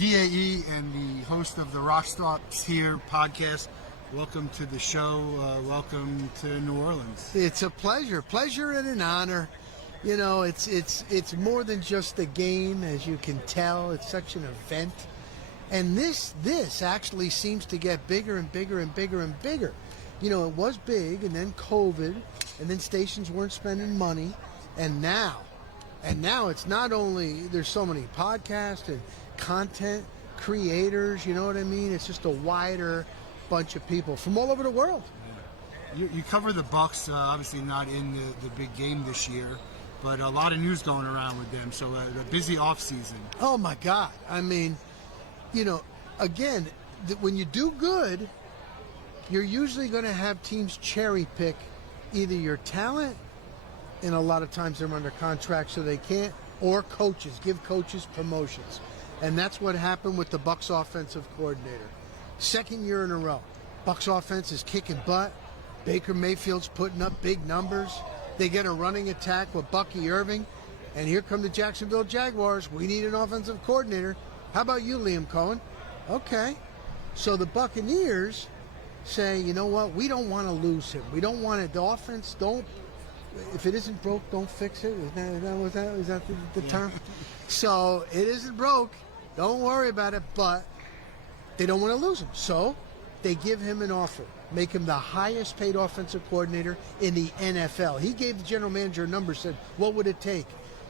DAE and the host of the Rock Stops Here podcast. Welcome to the show. Welcome to New Orleans. It's a pleasure and an honor. You know, it's more than just a game, as you can tell. It's such an event. And this actually seems to get bigger and bigger and bigger and bigger. You know, it was big, and then COVID, and then stations weren't spending money, and now it's not only, there's so many podcasts and content creators, you know what I mean? It's just a wider bunch of people from all over the world. You cover the Bucks, obviously not in the big game this year, but a lot of news going around with them, so a busy offseason. Oh, my God. I mean, you know, again, when you do good, you're usually going to have teams cherry pick either your talent, and a lot of times they're under contract so they can't, or coaches, give coaches promotions. And that's what happened with the Bucks offensive coordinator. Second year in a row, Bucks offense is kicking butt. Baker Mayfield's putting up big numbers. They get a running attack with Bucky Irving, and here come the Jacksonville Jaguars. We need an offensive coordinator. How about you, Liam Cohen? Okay. So the Buccaneers say, you know what? We don't want to lose him. We don't want it. The offense, if it isn't broke, don't fix it. Is that the term? So it isn't broke. Don't worry about it. But they don't want to lose him. So they give him an offer. Make him the highest paid offensive coordinator in the NFL. He gave the general manager a number, said, what would it take?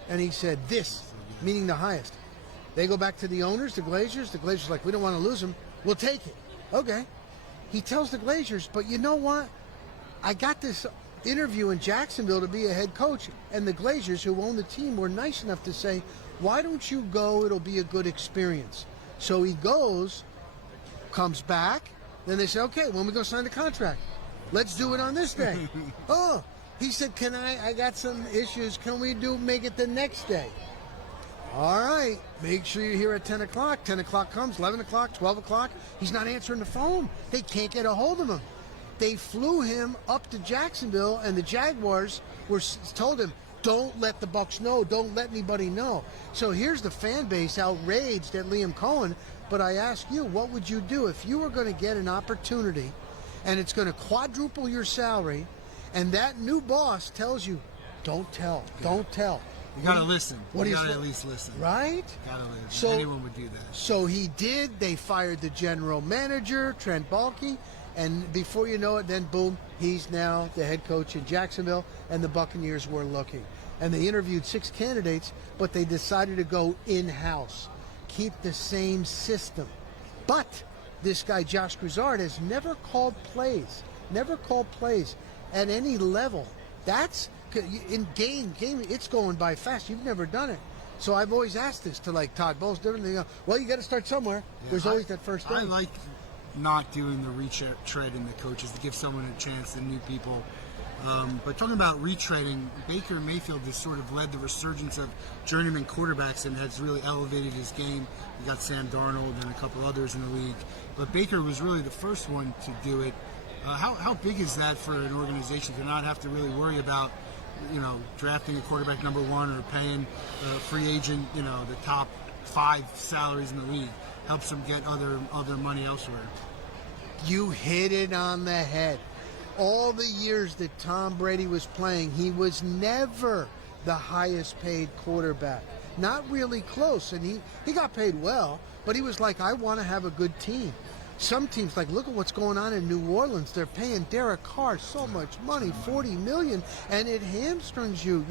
And he said, this, meaning the highest. They go back to the owners, the Glazers. The Glazers are like, we don't want to lose him. We'll take it. Okay. He tells the Glazers, but you know what? I got this interview in Jacksonville to be a head coach, and the Glazers, who own the team, were nice enough to say, why don't you go? It'll be a good experience. So he goes, comes back. Then they say, okay, when we go sign the contract? Let's do it on this day. Oh, he said, I got some issues. Can we make it the next day? All right, make sure you're here at 10 o'clock. 10 o'clock comes, 11 o'clock, 12 o'clock. He's not answering the phone. They can't get a hold of him. They flew him up to Jacksonville, and the Jaguars told him, don't let the Bucks know. Don't let anybody know. So here's the fan base outraged at Liam Cohen. But I ask you, what would you do if you were going to get an opportunity and it's going to quadruple your salary, and that new boss tells you, don't tell, don't tell. You got to listen. You got to at least listen. Right? Got to listen. So, anyone would do that. So he did. They fired the general manager, Trent Baalke, and before you know it, then boom, he's now the head coach in Jacksonville, and the Buccaneers were looking. And they interviewed 6 candidates, but they decided to go in-house. Keep the same system. But this guy, Josh Grizzard, has never called plays at any level. That's in game, it's going by fast. You've never done it. So I've always asked this to like Todd Bowles, different thing. Well, you got to start somewhere. Yeah, there's always that first thing. I like not doing the retread in the coaches to give someone a chance, the new people. But talking about retreading, Baker Mayfield has sort of led the resurgence of journeyman quarterbacks and has really elevated his game. You got Sam Darnold and a couple others in the league. But Baker was really the first one to do it. How big is that for an organization to not have to really worry about, drafting a quarterback number 1 or paying a free agent, the top 5 salaries in the league? Helps them get other money elsewhere. You hit it on the head. All the years that Tom Brady was playing, he was never the highest paid quarterback. Not really close. And he got paid well, but he was like, I want to have a good team. Some teams, like, look at what's going on in New Orleans. They're paying Derek Carr so much money, $40 million, and it hamstrings you.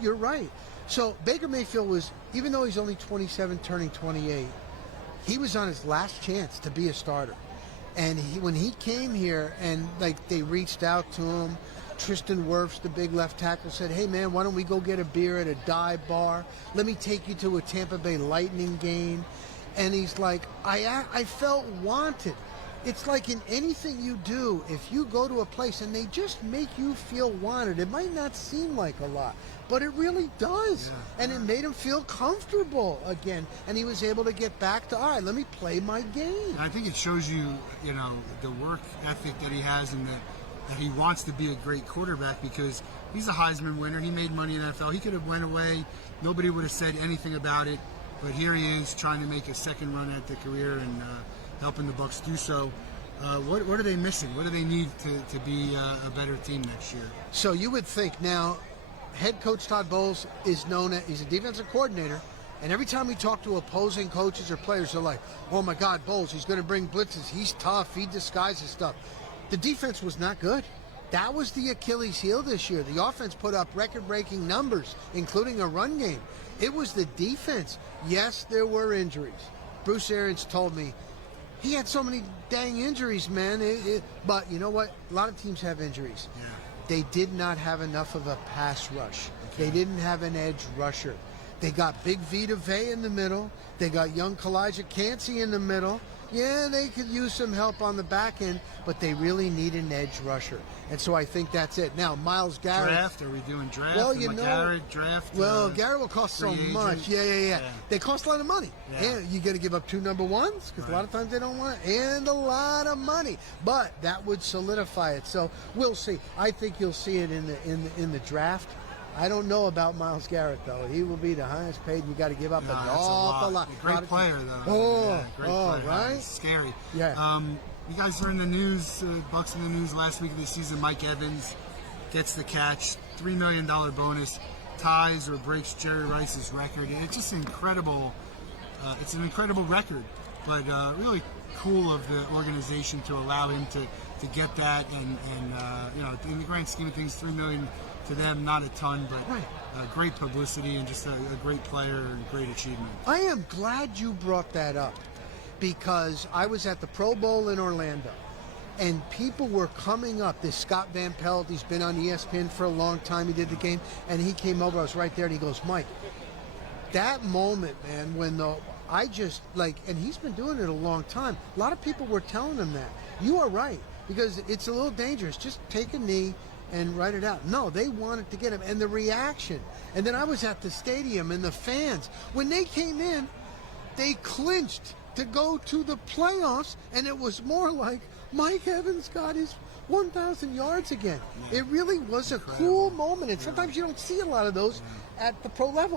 You're right. So Baker Mayfield was, even though he's only 27, turning 28, he was on his last chance to be a starter. And when he came here and, they reached out to him, Tristan Wirfs, the big left tackle, said, hey, man, why don't we go get a beer at a dive bar? Let me take you to a Tampa Bay Lightning game. And he's like, I felt wanted. It's like in anything you do, if you go to a place and they just make you feel wanted, it might not seem like a lot, but it really does. Yeah. And it made him feel comfortable again. And he was able to get back to, all right, let me play my game. I think it shows you, the work ethic that he has and that he wants to be a great quarterback, because he's a Heisman winner. He made money in the NFL. He could have went away. Nobody would have said anything about it. but here he is trying to make a second run at the career and helping the Bucks do so. What are they missing? What do they need to be a better team next year? So you would think now, head coach Todd Bowles is known as, he's a defensive coordinator, and every time we talk to opposing coaches or players, they're like, oh my God, Bowles, he's going to bring blitzes. He's tough. He disguises stuff. The defense was not good. That was the Achilles heel this year. The offense put up record-breaking numbers, including a run game. It was the defense. Yes, there were injuries. Bruce Arians told me, he had so many dang injuries, man. But you know what? A lot of teams have injuries. Yeah. They did not have enough of a pass rush. Okay. They didn't have an edge rusher. They got Big Vita Vey in the middle. They got young Kalijah Cansey in the middle. Yeah, they could use some help on the back end, but they really need an edge rusher. And so I think that's it. Now, Myles Garrett. Draft? Are we doing draft? Well, you know. Garrett, draft? Well, Garrett will cost so free much. agent? Yeah. They cost a lot of money. Yeah. And you got to give up 2 number ones because a lot of times they don't want it, and a lot of money. But that would solidify it. So we'll see. I think you'll see it in the draft. I don't know about Myles Garrett though. He will be the highest paid. You got to give up an awful lot. Great player though. Oh, great player. right. It's scary. Yeah. You guys are in the news. Bucks in the news last week of the season. Mike Evans gets the catch. $3 million bonus. Ties or breaks Jerry Rice's record. It's just incredible. It's an incredible record, but really cool of the organization to allow him to get that. And you know, in the grand scheme of things, $3 million to them, not a ton, but great publicity and just a great player and great achievement. I am glad you brought that up because I was at the Pro Bowl in Orlando and people were coming up. This Scott Van Pelt, he's been on ESPN for a long time. He did the game and he came over. I was right there and he goes, Mike, that moment, man, when I just like, and he's been doing it a long time. A lot of people were telling him that. You are right because it's a little dangerous. Just take a knee and write it out. No, they wanted to get him. And the reaction. And then I was at the stadium and the fans. When they came in, they clinched to go to the playoffs. And it was more like Mike Evans got his 1,000 yards again. Yeah. It really was a cool moment. And sometimes you don't see a lot of those at the pro level.